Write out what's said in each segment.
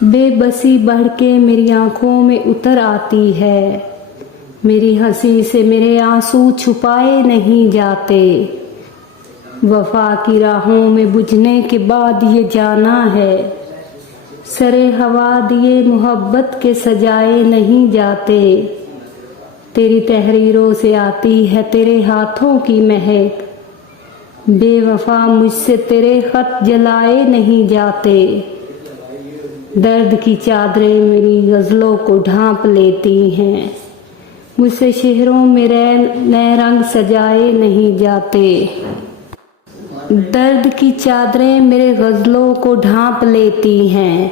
बेबसी बढ़ के मेरी आंखों में उतर आती है। मेरी हंसी से मेरे आंसू छुपाए नहीं जाते। वफा की राहों में बुझने के बाद ये जाना है, सरे हवा दिए मोहब्बत के सजाए नहीं जाते। तेरी तहरीरों से आती है तेरे हाथों की महक। बेवफा मुझसे तेरे खत जलाए नहीं जाते। दर्द की चादरें मेरी गज़लों को ढांप लेती हैं। मुझसे शहरों में नए रंग सजाए नहीं जाते। दर्द की चादरें मेरे गज़लों को ढांप लेती हैं।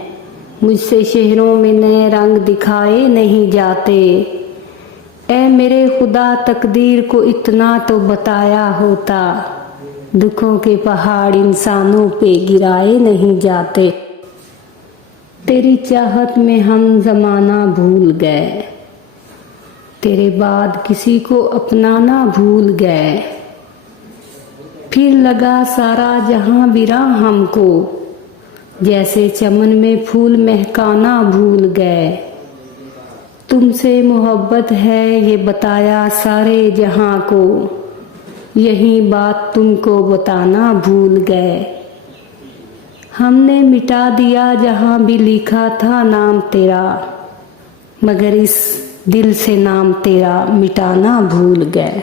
मुझसे शहरों में नए रंग दिखाए नहीं जाते। ऐ मेरे खुदा, तकदीर को इतना तो बताया होता। दुखों के पहाड़ इंसानों पे गिराए नहीं जाते। तेरी चाहत में हम ज़माना भूल गए, तेरे बाद किसी को अपनाना भूल गए। फिर लगा सारा जहां बिरा हमको, जैसे चमन में फूल महकाना भूल गए। तुमसे मोहब्बत है ये बताया सारे जहां को, यही बात तुमको बताना भूल गए। हमने मिटा दिया जहां भी लिखा था नाम तेरा, मगर इस दिल से नाम तेरा मिटाना भूल गए।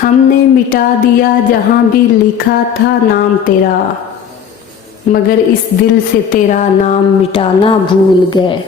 हमने मिटा दिया जहां भी लिखा था नाम तेरा, मगर इस दिल से तेरा नाम मिटाना भूल गए।